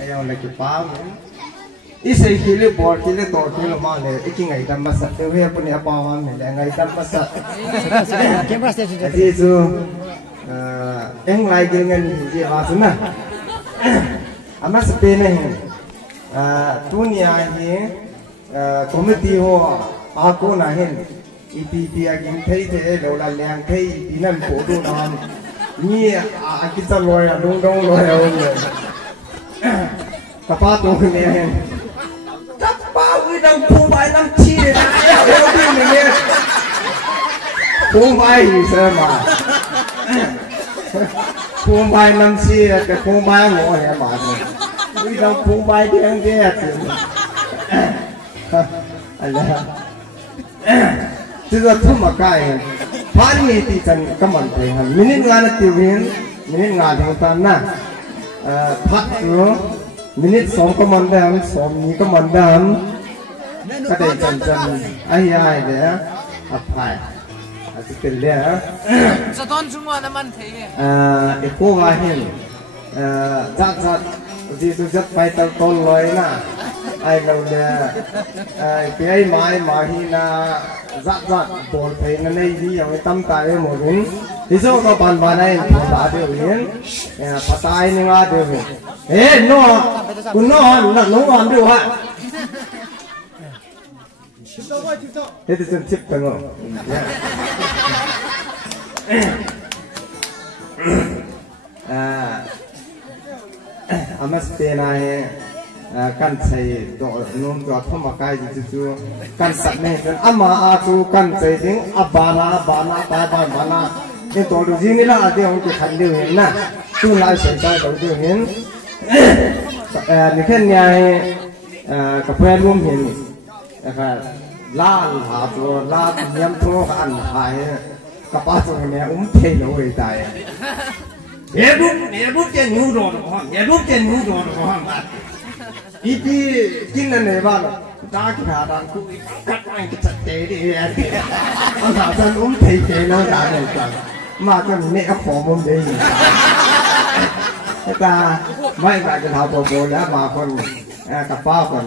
ai ông là cái bao ít xây khi lấy bọt khi lấy tỏi khi lấy mang này cái ngày đâm masat cái về bên này bao mang này ngày đâm masat thì chú em lại cái ngân gì mà xuống nè amat Spain này dunia ini komiti ho aku nahin ipi agin thei the dola liang thei dinan podo nam ni kita loya dong loya ong kapa tu ni hen kapa wi dang pu bai nam chi na ya yo ni ni pu bai sama pu bai nam chi ke pu bai ngo he ma wi dang pu bai diang ke Allah Tidak tu makai, hari ini kan kaman teh, minit ngana tiwin, minit ngana tanna, pat tu, minit som kaman dah, som ni kaman dah, kadai janjan, ayah dia, apa, asyik dia. Sedon semua naman teh. Eko wahin, zat, jadi pai tol loy na. Ai lâu nè, cái mai hina dắt bồn thấy nó này đi ở tâm tài một miếng, ví dụ có bàn này một bát đều miếng, bắt tay nhưng mà đều miếng, nó ăn được hả? Thế thì chân chip phải không? Amas penai kan say do nung do thoma kai ju kan sat ne ama a chu kan say ding abana ta bana ni to lu ji ni la de ong ke khan de hin na tu lai sai ta do de hin ni khen nyai ka phe lum hin ka la ha chu la nyam thu ka an hai ka pa chu ne thei lo wei tai ye rút cái nhu đồ đó ye rút cái nhu đồ đó Ipi kina ne balo, dah kita dah kui kat main kita teri ya. Orangsan thei thei lo dah ni kan, macam ni aku mum deh. Kita mai tak kenal bobo lah, macam kapal kan.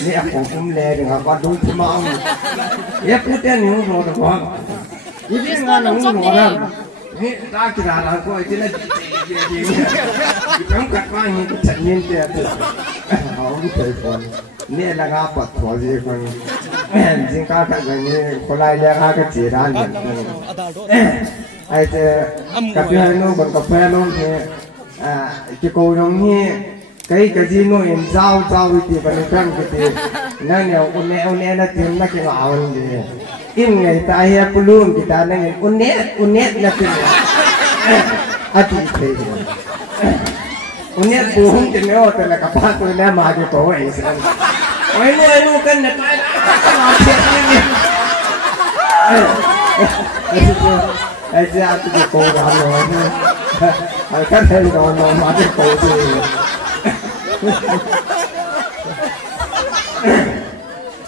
Ni aku mum le dengan apa dulu cuma ya punya ni orang tu kan. Ipi mana orang ni dah kita dah kui itu lah. Kita kat main kita ni dia tu. Ông thầy con, nè là ngã bật thua gì con, chính các cái này còn lại là cái chỉ ra này, ai thế, cà phê nó còn cà phê nó thì, cái cô nó nghe, cái gì nó in giao thì vẫn đang cái gì, nên là ông nè nó tìm nó cái ngạo gì, in ngày ta hay luôn thì ta nên ông nè là cái, chị thầy Unia buhung je meo te la kapal tu na ma je to ai san. Oi nu kan na kai ma che ni. Ai je a tu ko ga no. Ai kan thei no ma je ko je.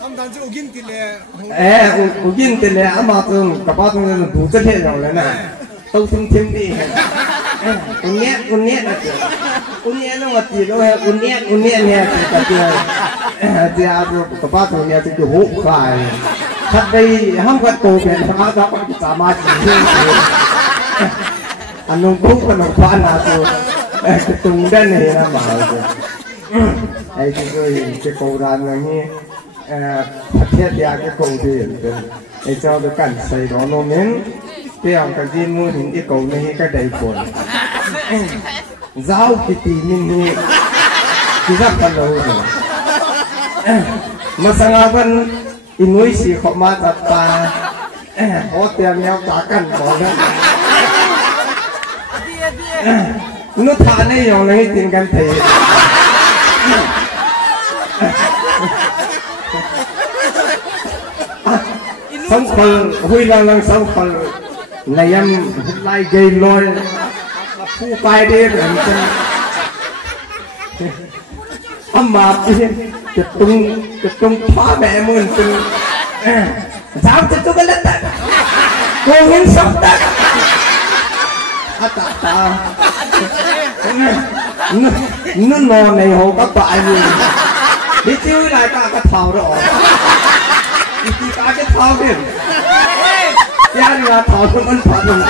Sam dan je ugin ti le. Ugin ti le ama tu kapal tu du che le no le na. Tâu thêm đi. Unia là unia nó ngặt gì đâu hay unia nè cái thì cái ba tuổi nè thì cái hũ khai thật đây không có tổ biệt nó đó cái trả ma chỉ anh nông phúc anh nông khoan là tôi cái tung đen này là mà ai thì cái cầu đàn này như thật thiết ra cái cầu thì để cho cái cảnh xây đó nó miếng cái ông cái gì mua những cái cầu này cái đầy cuộn giao cái tì mình đi thì rất là lâu rồi mà sang upon inuy si khó mà đặt ta có tiền nhau cả cần bỏ ra nó thà này dùng lấy tiền cần thì sống khờ huy lang sống khờ này em lại gây lôi phu tay đi rồi mà cái tung phá mẹ mình từ sao cho cái đất cô hiến sống đất ta nó ngon này hồ các bạn gì đi chơi lại cả thầu đó đi cả cái thầu đi gia đình là thầu không ăn phật luôn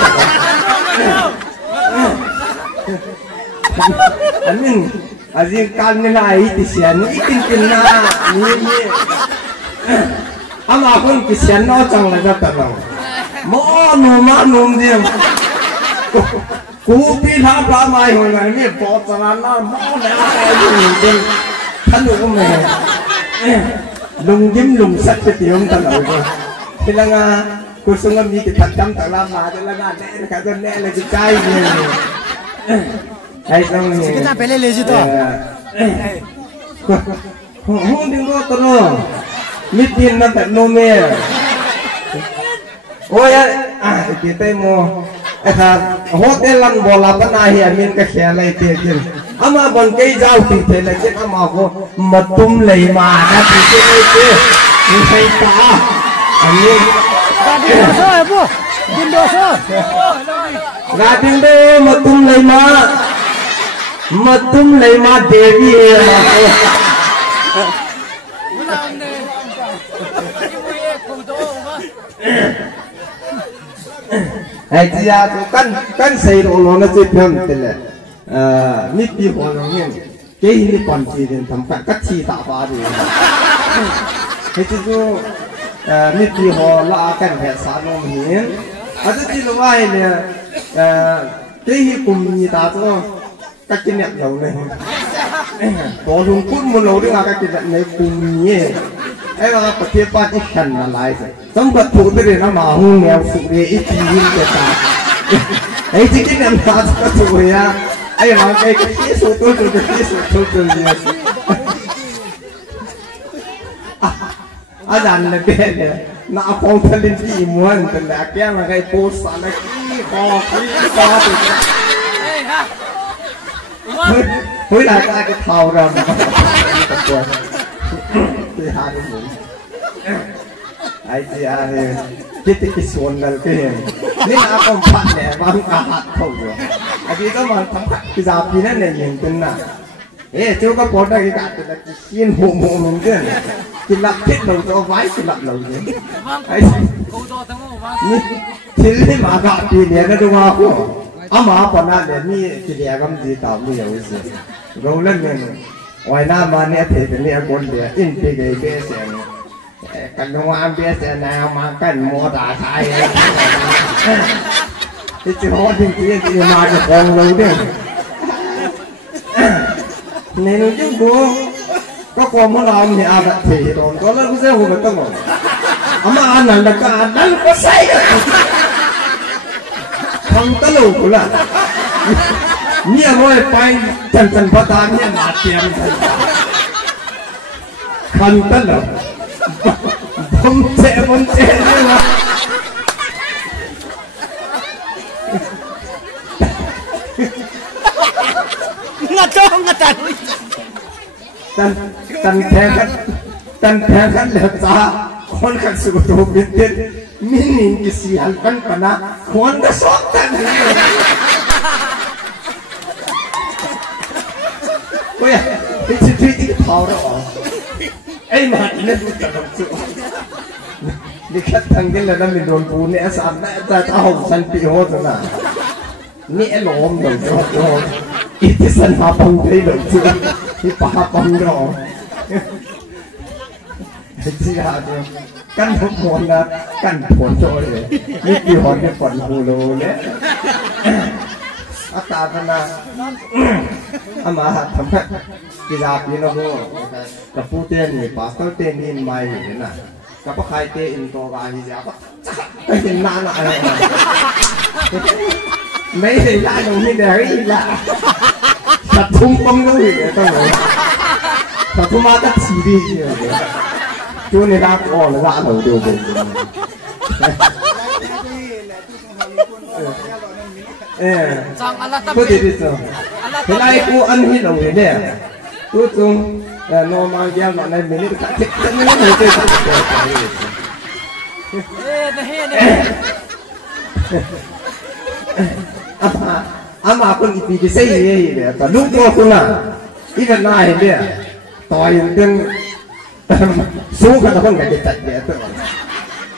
anh mình riêng căn này thì xem ít tin na như ama con cái xem nó chẳng là rất tận lòng mỏ nôm gì cú pi tháp phá mai hồi này mi bỏ ra nó mỏ này gì thân của mẹ lùng dính lùng sắt cái tiếng tận lòng rồi thì là cô xuống âm đi cái thật chăm tận làm mà thì là nè cái con nè là cái trai gì hay xong thì cái nào phải lấy gì đó không đừng có tao nó mít tiền nó tận nôm mẹ ôi cái tay mò hotel lăn bò là cái này hiện mình cái xe này tiền tiền ama bọn cây rau thì thế là cái ama có mật tum lấy mà đã thì cái này kia mình thấy cả anh em đi đâu bố đi đâu ra tiếng đây mật tum lấy mà devi hay chỉ là căn xây rồi nó chỉ thêm thế là nít đi hoa nó nghe cái gì còn gì đến thằng phải cắt chi tạo hóa đi hay chỉ có nít đi hoa là cái hệ sản nó hiến à chỉ là vậy nè cái gì cùng gì ta cho các cái nhạc đầu này có dùng phút một lâu nữa các cái nhạc này cùng nhéไอ้ว่าประเทศบ้านที่ขันอะไรสิต้องกระถูไปเลยนะมาหูแนวสุริอีทีนเจ้าไอ้ที่กินน้ำตาจะกระถูเลยนะไอ้มาไอ้ก็ที่สุดตัวจุดที่สุดตัวจุดเนี่ยอาจารย์เนี่ยเนี่ยน่าฟังทะเลที่ม้วนแต่ละแก้มาไอ้โพสอะไรขี้คอติดเฮ้ยได้ก็เท่าเราตัวที่หาดูหมุนไอ้ที่อะไรคิดที่ส่วนนั้นก็เห็นนี่อาคมพันเนี่ยบางอาหัดเขาอยู่ไอ้ที่ต้องมาทำที่จะปีนั้นเนี่ยยังเป็นน่ะเจ้าก็ปวดได้กันแต่ละกินหัวมึงเกินกินหลับคิดเราจะไว้กินหลับเราเนี่ยไอ้นี่ที่นี่มากับปีเนี่ยนะดูมาคู่อามาปนนั้นเนี่ยนี่ที่เดียกำจีต่อมีอย่างนี้เราเล่นเนี่ยวัยหน้ามาเนี่ยเทเป็นเนี่ยคนเดียอินปีเกย์เบสเนี่ยกันนวามเบสเนี่ยนามากันโมดาไทยที่จะฮอดจริงๆที่มาจะกองเราเนี่ยเนี่ยนึกถึงกูก็ความของเราเนี่ยอาบัติที่โดนก็เลิกเสียหัวต้องหมดอามาอันนั้นก็อันนั้นก็ใส่กันทำตลกกูละเนี่ยร้อยไปจันพระตาเนี่ยมาเตรียมคันตลกผมเจ็บเนี่ยนะงัดจ้องงัดตันแทงกันเหลือจ้าคนขันสุดโต่งเป็นมินิกิเสียกันปนะคนก็สอบตันเฮ้ยที่เผาเราไอ้มาเนี่ยดูตลกสุดนี่แค่ทางนี้เลยนะมีโดนปูเนี่ยสามแม่จะเอาสันติโหดนะนี่ไอ้หลงเดี๋ยวอีที่สันหาปังได้เลยสุดที่ป่าปังรอที่หาเดียวกันทุกคนนะกันผลโจเลยนี่กี่หอนเนี่ยฝนหูโลเนี่ยอากาศมันนะอามาทำให้กีฬาปีนโก้กับผู้เต้นนี่ป่าเขาเต้นนี่ไม่เห็นนะกับพวกใครเต้นอินโตบาฮิจาก็เห็นนานอะไรไม่เห็นได้ตรงนี้เลยละตัดทุ่มป้องด้วยต้องเลยตัดทุ่มมาตัดสีดีเลยช่วงนี้รักอ่อนละเราดูเป็นก็ดีที่สุดเห็นไอ้กูอันนี้เราเนี่ยกูจงโนมาเกี่ยวกับในมินิก็ติดกันไม่ได้เลย ama pun ipi ke sei ye le ta lu ko ku na even na he le to yin den su ka ta pun ka ke tat ye to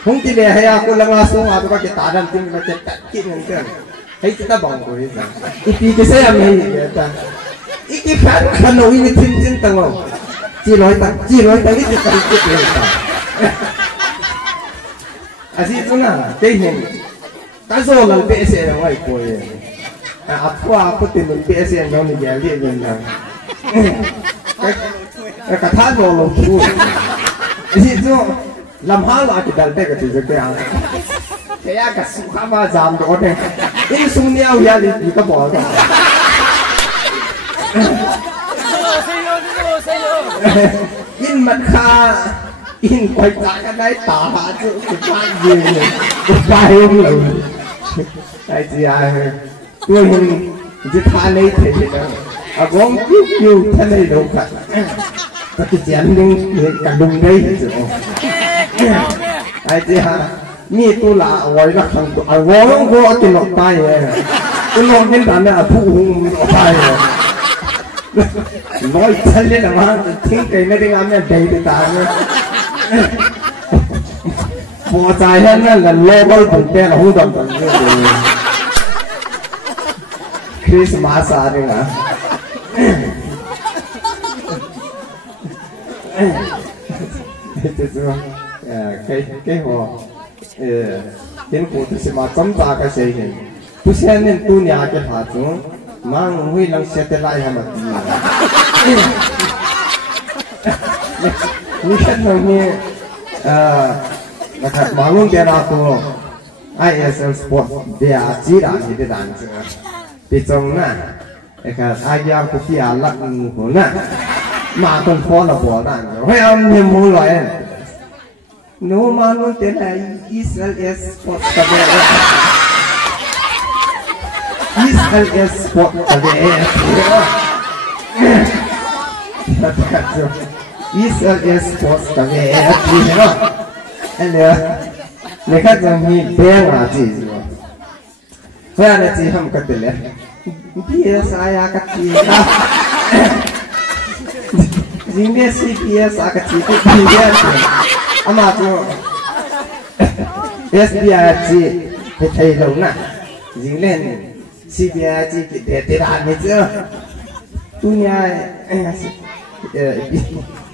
hung ti le ya ku la nga su nga to ka ke ta dan tin ka ke tat ki nen ten hei ta bang ko ye sa ipi ke sei am he le ta iki kan no ini tin tin tang chỉ nói ta ít cái cái ta à gì chứ nào cái hình cái số lần bé xe là ngoài coi à qua có tiền mình bé xe nó thì dễ liền mình là cái cả tháng rồi lòng chua gì chứ làm há lại cái đàn bé cái gì cái à cái cái số khám phá giảm đó này cái số nhau ya thì có bỏ rồi in mặt kha in quay trái cái đấy tả hạ chứ cái gì cái bài không lẩu cái gì à tôi hình chỉ tha lấy thế đó à bóng kêu thế này đâu cả cái chén nhưng cả đùng đây chứ cái gì à mi tu là ngoài là thằng à vốn có cái lọt tay cái lọt bên đàn này thu hùng lọt tay nói chân lên là thiên cái này đi làm này đầy được ta nữa bỏ dài hơn là lô bao tụi bé là không đồng tụi Christmas à đi hả cái họ kiến cụ thì mà chấm ta cái gì này tu sen nên tu nhà cái hạt chúng mang huy lang xe tay lại hả mà như thế nào nhỉ là thật mà luôn cái nào cũng ISL Sport để chỉ là gì để đánh chứ bị trong nè cái ai giao của kia lắc của nè mà còn khó là bỏ đánh hay ông nhiều mua loại nếu mà luôn cái này ISL Sport cái ISL Sport cái ISL Sport cái anh nhớ người khác rằng mi bé là gì rồi vậy là gì không có tiền lệ bé saya cái gì đó gì bé si bé sa cái gì cái gì đó mà chú SBI gì thì thầy lâu nè gì lên CBI gì để làm gì chứ tu nhà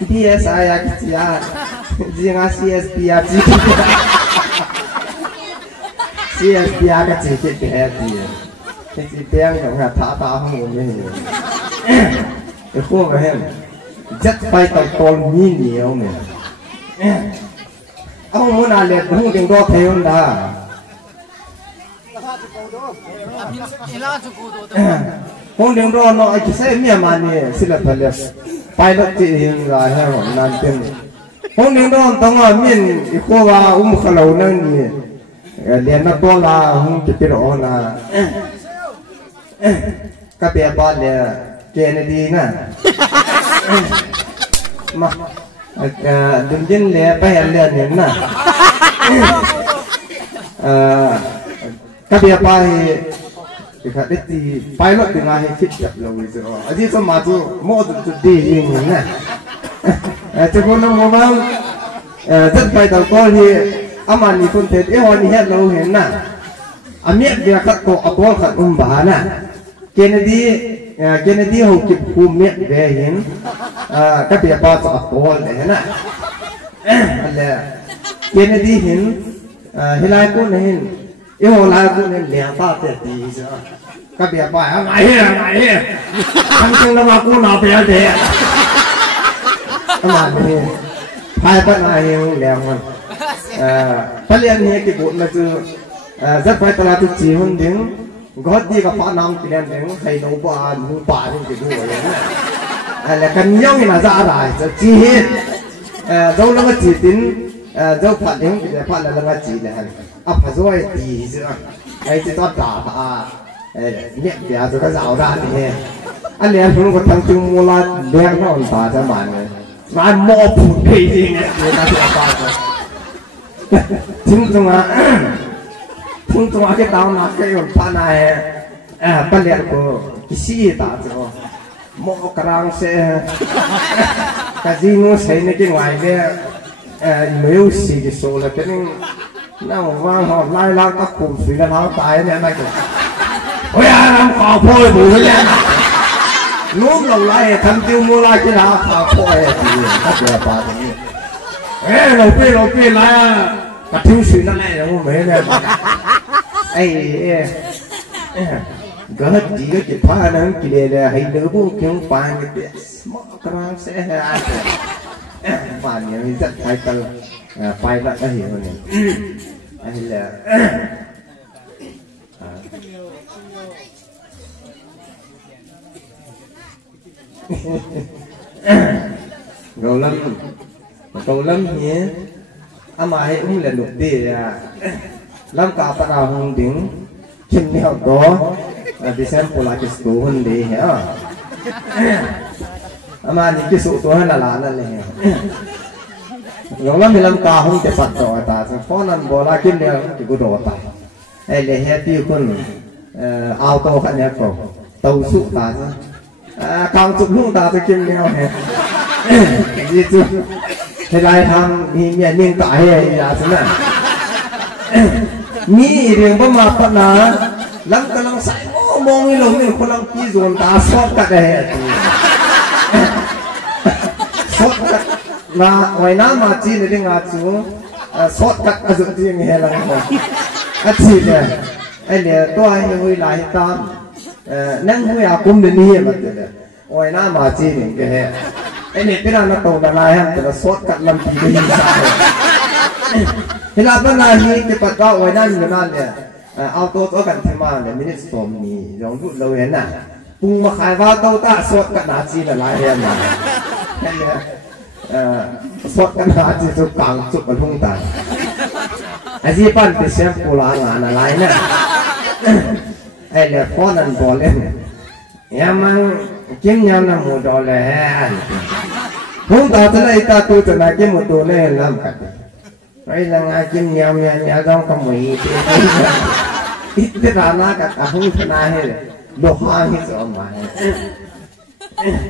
bé saya cái gì à gì ngã CSBI gì CSBI cái gì cái bé gì cái gì bé giống là thả ta không muốn gì cái khu cái hem rất phải tập con nhiều nè ông muốn làm đẹp không đừng có theo đã không đừng có nói cái xe miệng mà nè xin là phải đẹp phải là chị hiện ra hay không làm tiền không đừng có tao nói miệng cái khu vào khẩu lâu nè liền nó to là không chịu được là các bé ba là Kennedy nè mà đừng dính lẹ bay lên những nè các bé ba thì cái gì bay lót từ ngay fit chập lâu rồi ở đây sao mà chú mua được đi những nè chú con nó mua rất phải đầu con thì mà ni con thấy cái hoa ni hết lâu hiện nè miết việc các cậu bố các bà nè Kennedy hậu kịp khu miết về hiện các bé ba cho bố này nè là Kennedy hiện hiện cô này hiện yêu lại cô này liền ta để đi chứ các bé ba mày thằng chung nó mà cô nào bé thế mà ni hai bạn này liền mà phát hiện này cái bộ mà chứ rất phải là tôi chỉ hơn đến gót đi gặp phá nam thì đến thầy nấu bà nấu bà thì cái bộ này là cần nhau như là ra lại chỉ hết dấu nó chỉ tính dấu phát đến thì phát là nó chỉ là phải rồi thì chứ cái chỉ tao trả nhẹ bẻ rồi cái rào ra thì anh em không có thằng chung mua la đen nó còn tả cho mà mò phụt cái gì này người ta sẽ phá rồi chúng tôi cái tao nói cái còn phá này bắt liền của cái gì ta cho một cái sẽ cái gì nó xây nên cái ngoài về nếu xì cái số là cái nó vang họ lai lao các cùng suy là nó tài này này ôi à làm khó phôi bù lên lúc đầu lại thằng tiêu mua lại cái nào khó phôi thì các nhà bà thì ê lâu phi lại cái thiếu suy nó này nó mấy này ấy gỡ chỉ cái chuyện phá nó chỉ để hay đỡ bố kéo phá cái chuyện smart cái sẽ phá những rất hay cần phai lại cái hiểu này hay là cầu lâm nhé mà ấy cũng là đục tiền lâm cả ta nào hùng tiếng chim neo đó đi xem phụ lại cái số hơn đi hả mà những cái số tôi hay là này rồi lâm thì lâm cả hùng để phật rồi ta sẽ phó nằm bỏ lại chim neo thì có đồ ta hay là hết tiêu con auto khác nhau cổ tàu sụt ta càng chụp luôn ta sẽ chim neo này gì chứ thế này thằng thì miền miền tại là thế này nghĩ riêng bao mà phần nào lắm cái lăng sải mong cái lồng này con lăng chi dồn ta sót cả đây sót là ngoài nam mà chi này đi ngã xuống sót cả cái dụng chi nghe là cái gì này anh này tôi nuôi lại tam nâng nuôi à cũng đến đi mà ngoài nam mà chi này cái anh này cái nào nó tàu là lại ha nó sót cả lâm chi đi thì là bên này cái bắt đầu ngoài nam người nam này auto có cần thêm mà để mình xóm ni giống rút lâu hết nè cùng mà khai vào tàu ta sót cả nát chi là lại hết mà anh này sót cả nát chi chụp càng chụp ở hông ta anh gì bạn thì xem phụ lá là lại nè anh này phone anh bỏ lên em mang kiếm nhau là một đôi lẻ không ta thế này ta tu từ này kiếm một tu này làm cả đây là ngay kiếm nhau nhà trong có mì ít cái là nó cả không thế này hết đồ hoa hết rồi mà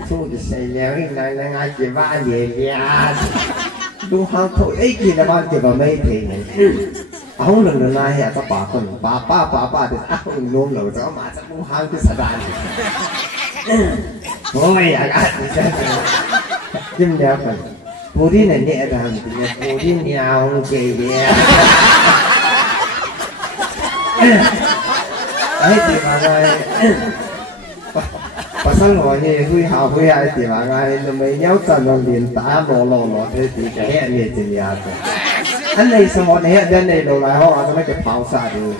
tu thì xây leo cái này là ngay chỉ ba về nhà đồ hoa thôi ấy kia là bao giờ mà mấy thì này không lần này hết các bà con bà thì không luôn rồi đó mà chắc không hàng cái sợi đàn ôi à cái chim đẹp rồi cô đi này nhẹ rằng cô đi nhau kì bè ấy thì mà rồi bà sáng ngồi như huy hài thì mà ngay nó mới nhớ cần nó liền tá lò thế thì cái hẹn này thì nhà rồi anh này sao họ này bên này đồ lại họ nó mới cái pháo xả được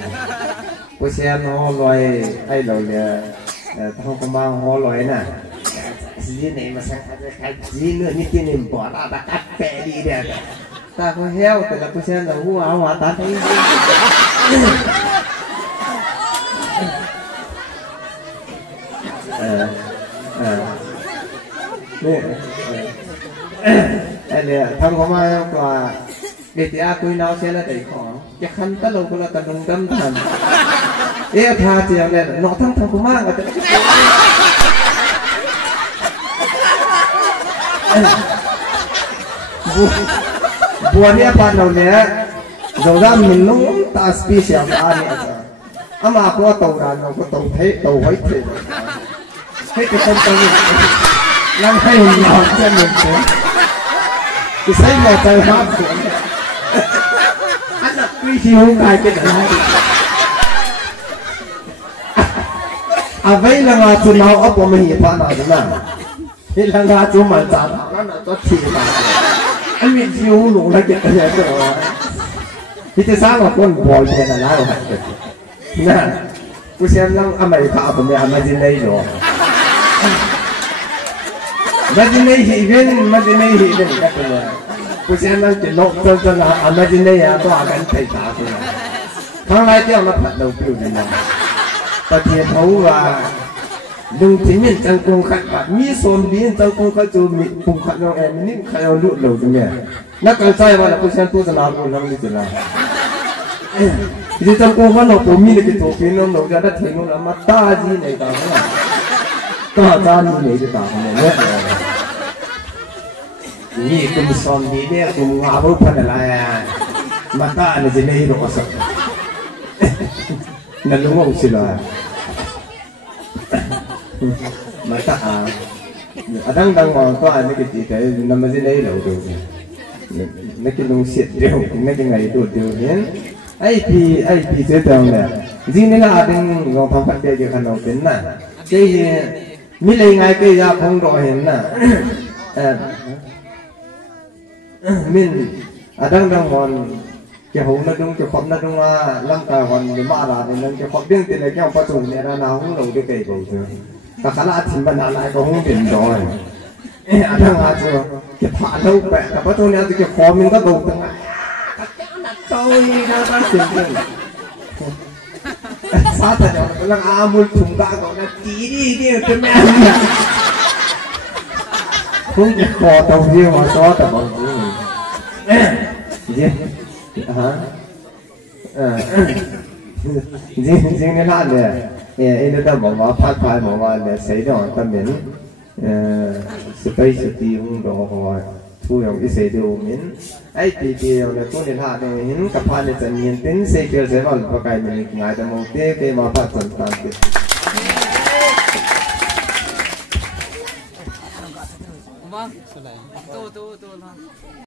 cô xem nó rồi ai rồi không có mang họ rồi nè gì này mà sang cái gì nữa như kia niệm bỏ ra ta cắt bẹ đi đẹp ta có heo thì là cô xem là hú áo hóa ta thấy nè thằng có mai là để thì ai nói nào sẽ là đầy khó chắc khăn tất lâu cũng là tận đồng tâm thần ê tha chị này nó thằng có mai là buồn nha bạn nào nè rồi ra mình nung ta special ta nè ama có tàu đàn nó có tàu thế tàu hết thế cái con tàu làm hay nhỏ cho mình thế cái xây một tàu hát anh là quy chiếu cái này vậy là mà tụi nó ở bên mình bạn nào thế nào thì là ra chúng mình trả nó là có chỉ mà anh bị chiếu lủng lại cái này rồi thì cái sáng là con bò thì là lá rồi nè tôi xem nó anh mày thạo của mày mà gì đây rồi mà gì đây thì bên cái này tôi xem nó chỉ lộn cho là anh mà gì đây à tôi ăn thầy thạo thôi thằng này theo nó bắt đầu biểu này ta thiệt thấu và đừng chỉ mình chẳng cùng khách và mi xôn biến chẳng cùng khách chú mình cùng khách nhau em nín khách nhau lụt lầu cho mẹ nó cần sai mà là tôi xem tôi sẽ làm một năm đi trở lại Jadi tangko mana pomi lagi tu pinom lo jadi tengok nama taji ni tak mana, taji ni tak mana. Ni kum sombi ni kum ngabu pada layan, mata ni jenis itu asal. Nalungong sila. Mata adang orang tu ada kita nama jenis itu tu. Nak nung siat dia, nak ngai itu dia. Ai pi thế tao nè, riêng nên là anh ngọc thắm phát cái khăn đầu tính nè, cái mi lấy ngay cái ra không đòi hiện nè, mình đang còn cái hồn nó đúng cái khóm nó đúng là lâm tài còn cái ba là nên cái khóm riêng thì là cái phát triển này là nào không đầu cái cây bầu chưa, cả khá là thím bên lại có không biển rồi, đang là chưa cái phá lâu bẹ, cả phát triển này thì cái khóm mình có đầu từng tôi đã phát triển rồi. Sao ta nhở? Nó là amul thùng ga gọi là tí đi kia cho mẹ. Không chỉ có tàu riêng mà có tàu bằng gì? Hả? Riêng cái lát này, em đã bảo mà phát phải mà để xây đó tâm miễn, space thì không được rồi. Thu yang isi tu min, ai tiada orang tu ni lah ni, hin kapal ni jangan tin sekir seval pakai ni ngai dah mau te ke mapa tentang tu. Bang, tu lah.